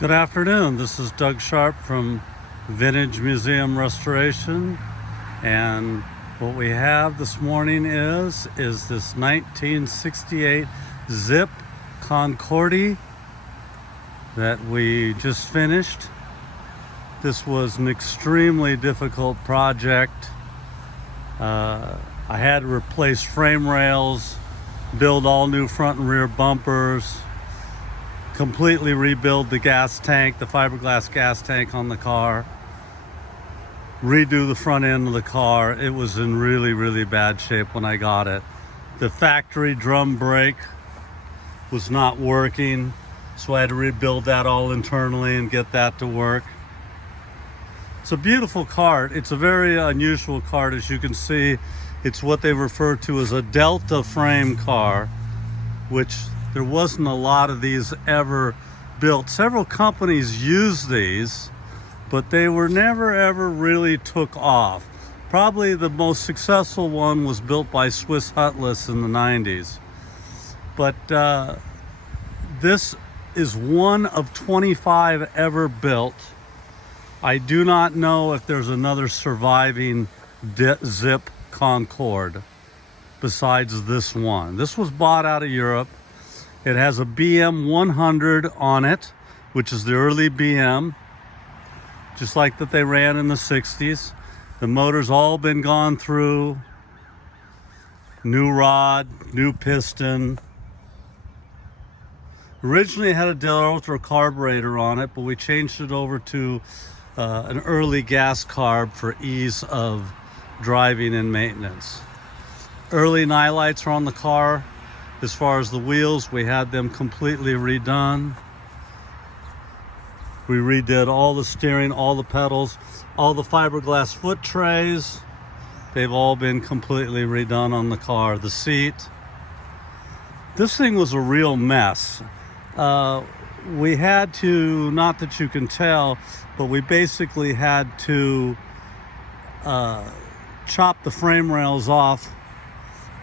Good afternoon. This is Doug Sharp from Vintage Museum Restoration, and what we have this morning is this 1968 Zip Concorde that we just finished. This was an extremely difficult project. I had to replace frame rails, build all new front and rear bumpers, completely rebuild the gas tank, the fiberglass gas tank on the car, redo the front end of the car. It was in really bad shape when I got it. The factory drum brake was not working, so I had to rebuild that all internally and get that to work. It's a beautiful cart. It's a very unusual cart. As you can see, it's what they refer to as a Delta frame car, which there wasn't a lot of these ever built. Several companies use these, but they were never ever really took off. Probably the most successful one was built by Swiss Hutless in the 90s. But this is one of 25 ever built. I do not know if there's another surviving Zip Concorde besides this one. This was bought out of Europe. It has a BM 100 on it, which is the early BM, just like that they ran in the 60s. The motor's all been gone through. New rod, new piston. Originally it had a Delta carburetor on it, but we changed it over to an early gas carb for ease of driving and maintenance. Early nightlights are on the car. As far as the wheels, we had them completely redone. We redid all the steering, all the pedals, all the fiberglass foot trays. They've all been completely redone on the car. The seat. This thing was a real mess. We had to, not that you can tell, but we basically had to chop the frame rails off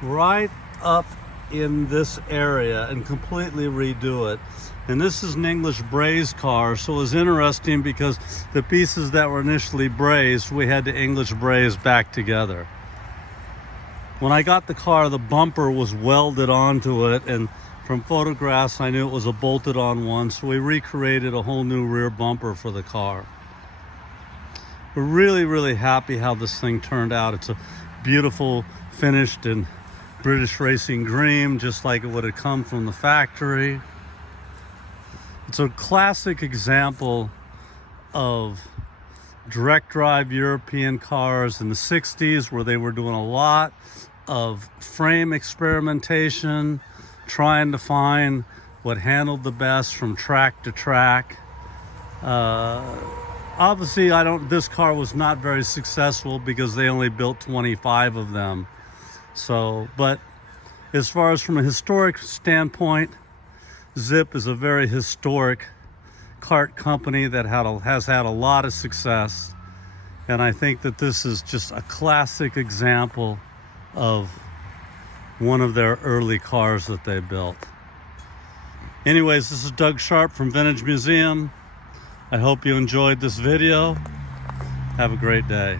right up in this area and completely redo it. And this is an English braze car, so it was interesting because the pieces that were initially brazed, we had to English braze back together. When I got the car, the bumper was welded onto it, and from photographs I knew it was a bolted on one, so we recreated a whole new rear bumper for the car. We're really happy how this thing turned out. It's a beautiful finished and British racing green, just like it would have come from the factory. It's a classic example of direct drive European cars in the 60s, where they were doing a lot of frame experimentation, trying to find what handled the best from track to track. Obviously, this car was not very successful because they only built 25 of them. So, but as far as from a historic standpoint, Zip is a very historic cart company that has had a lot of success. And I think that this is just a classic example of one of their early cars that they built. Anyways, this is Doug Sharp from Vintage Museum. I hope you enjoyed this video. Have a great day.